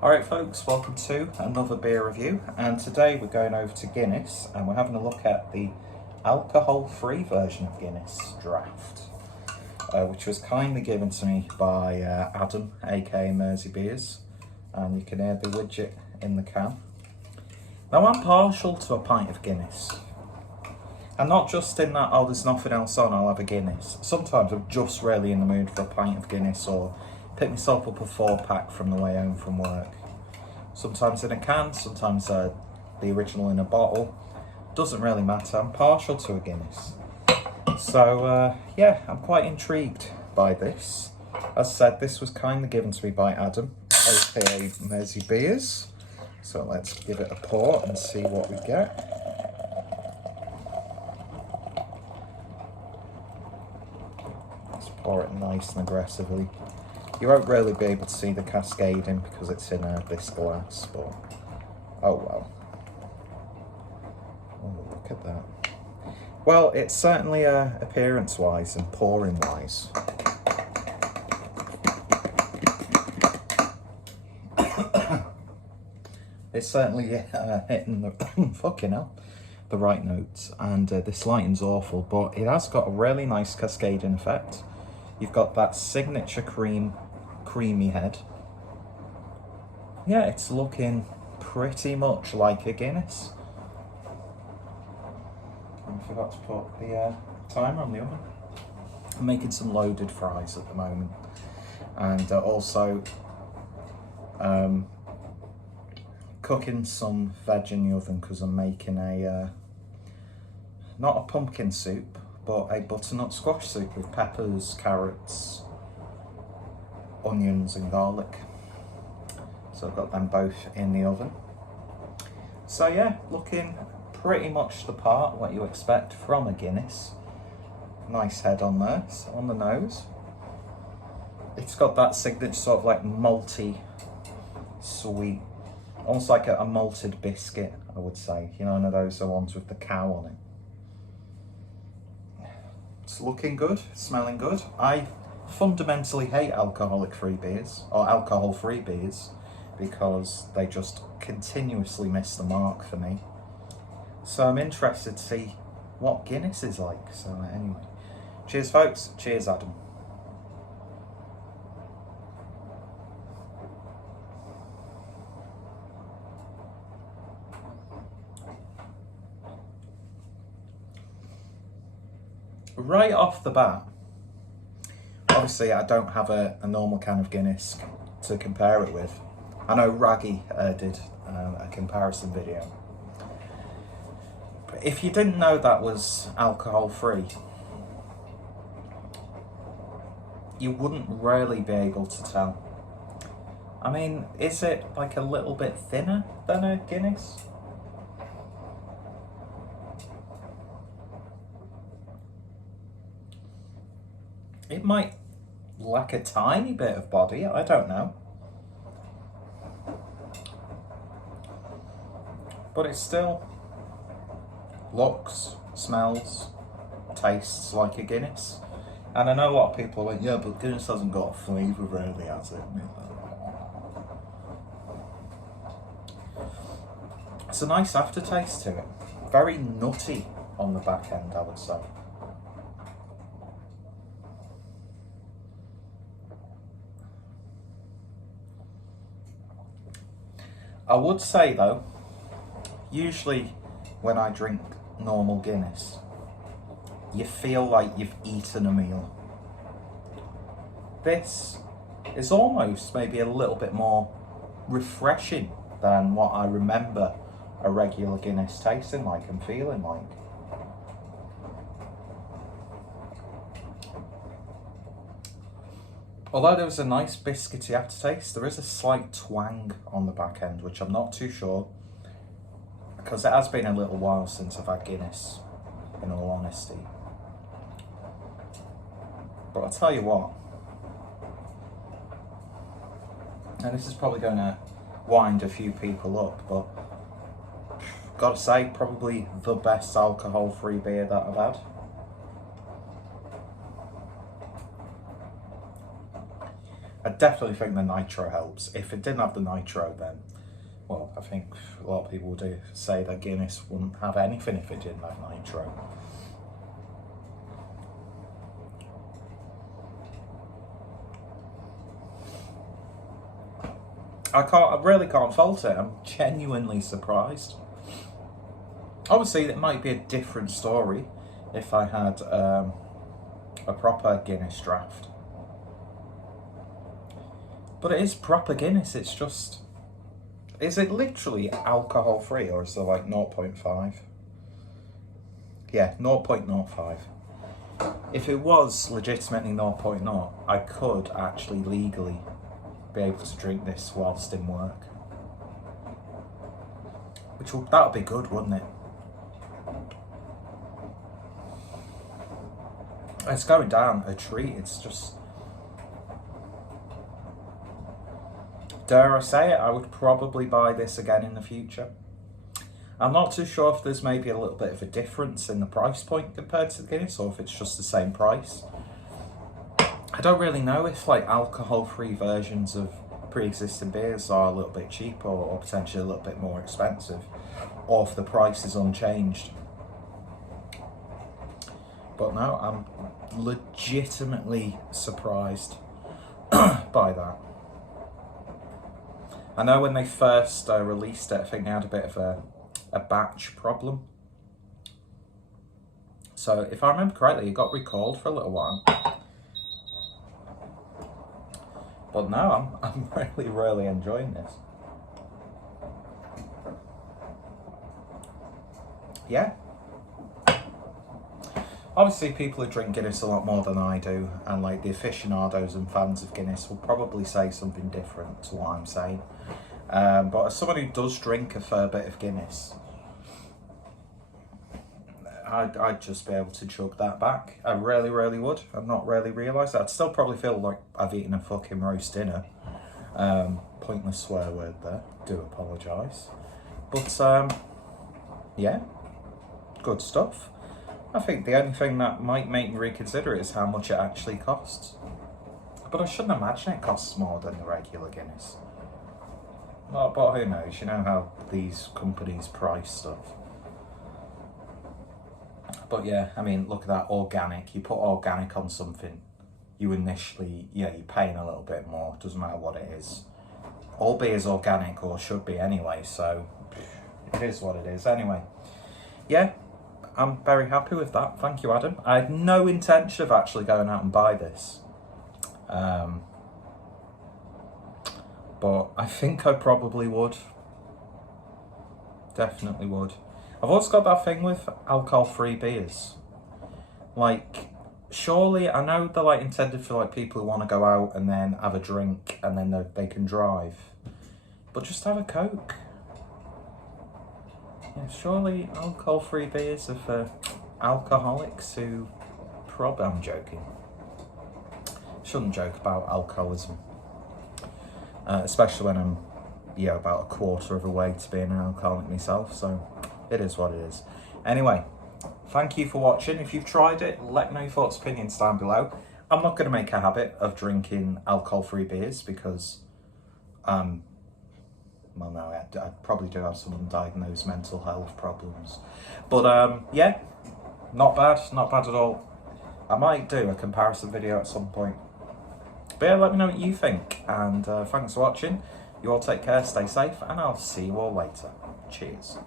Alright folks, welcome to another beer review, and today we're going over to Guinness and we're having a look at the alcohol-free version of Guinness, Draught, which was kindly given to me by Adam, aka Mersey Beers, and you can hear the widget in the can. Now I'm partial to a pint of Guinness, and not just in that, oh there's nothing else on, I'll have a Guinness. Sometimes I'm just really in the mood for a pint of Guinness, or pick myself up a 4-pack from the way home from work. Sometimes in a can, sometimes the original in a bottle. Doesn't really matter, I'm partial to a Guinness. So yeah, I'm quite intrigued by this. As I said, this was kindly given to me by Adam, aka Mersey Beers. So let's give it a pour and see what we get. Let's pour it nice and aggressively. You won't really be able to see the cascading because it's in this glass, but oh well. Oh, look at that. Well, it's certainly appearance-wise and pouring-wise. It's certainly hitting the fucking hell, the right notes, and this lighting's awful, but it has got a really nice cascading effect. You've got that signature creamy head. Yeah, it's looking pretty much like a Guinness. I forgot to put the timer on the oven. I'm making some loaded fries at the moment, and also cooking some veg in the oven because I'm making a not a pumpkin soup, but a butternut squash soup with peppers, carrots, onions and garlic. So I've got them both in the oven. So yeah, looking pretty much the part, what you expect from a Guinness. Nice head on there, so on the nose. It's got that signature sort of like malty, sweet, almost like a malted biscuit, I would say. You know, one of those ones with the cow on it. It's looking good, smelling good. I fundamentally hate alcoholic-free beers, or alcohol-free beers, because they just continuously miss the mark for me. So I'm interested to see what Guinness is like. So anyway, cheers folks, cheers Adam. Right off the bat, obviously I don't have a normal can of Guinness to compare it with. I know Raggy did a comparison video. But if you didn't know that was alcohol free, you wouldn't really be able to tell. I mean, is it like a little bit thinner than a Guinness? It might lack a tiny bit of body, I don't know. But it still looks, smells, tastes like a Guinness. And I know a lot of people are like, yeah, but Guinness hasn't got a flavour really, has it? It's a nice aftertaste to it. Very nutty on the back end, I would say. I would say though, usually when I drink normal Guinness, you feel like you've eaten a meal. This is almost maybe a little bit more refreshing than what I remember a regular Guinness tasting like and feeling like. Although there was a nice biscuity aftertaste, there is a slight twang on the back end, which I'm not too sure, because it has been a little while since I've had Guinness, in all honesty. But I'll tell you what, and this is probably going to wind a few people up, but gotta say, probably the best alcohol-free beer that I've had. I definitely think the nitro helps. If it didn't have the nitro, then, well, I think a lot of people would say that Guinness wouldn't have anything if it didn't have nitro. I really can't fault it. I'm genuinely surprised. Obviously, it might be a different story if I had a proper Guinness draft. But it is proper Guinness, it's just... Is it literally alcohol free, or is there like 0.5? Yeah, 0.05. If it was legitimately 0.0, I could actually legally be able to drink this whilst in work. That would be good, wouldn't it? It's going down a treat, it's just... Dare I say it, I would probably buy this again in the future. I'm not too sure if there's maybe a little bit of a difference in the price point compared to the Guinness, or if it's just the same price. I don't really know if like alcohol-free versions of pre-existing beers are a little bit cheaper or potentially a little bit more expensive, or if the price is unchanged. But no, I'm legitimately surprised by that. I know when they first released it, I think they had a bit of a batch problem. So if I remember correctly, it got recalled for a little while. But no, I'm really, really enjoying this. Yeah. Obviously, people who drink Guinness a lot more than I do, and like the aficionados and fans of Guinness will probably say something different to what I'm saying. But as someone who does drink a fair bit of Guinness, I'd just be able to chug that back. I really, really would. I'd not really realised that. I'd still probably feel like I've eaten a fucking roast dinner. Pointless swear word there. Do apologise. But, yeah, good stuff. I think the only thing that might make me reconsider it is how much it actually costs. But I shouldn't imagine it costs more than the regular Guinness. Well, but who knows? You know how these companies price stuff. But yeah, I mean, look at that, organic. You put organic on something, you initially, you're paying a little bit more. Doesn't matter what it is. All beer is organic, or should be anyway, so it is what it is. Anyway, yeah, I'm very happy with that. Thank you, Adam. I had no intention of actually going out and buy this. But I think I probably would. Definitely would. I've also got that thing with alcohol-free beers. Like, surely, I know they're like intended for like people who want to go out and then have a drink and then they can drive. But just have a Coke. Yeah, surely alcohol-free beers are for alcoholics who probably... I'm joking. Shouldn't joke about alcoholism. Especially when I'm, about a quarter of the way to being an alcoholic myself, so it is what it is. Anyway, thank you for watching. If you've tried it, let me know your thoughts, opinions down below. I'm not going to make a habit of drinking alcohol-free beers because, well, no, I probably do have some undiagnosed mental health problems. But, yeah, not bad at all. I might do a comparison video at some point. But yeah, let me know what you think, and thanks for watching. You all take care, stay safe, and I'll see you all later. Cheers.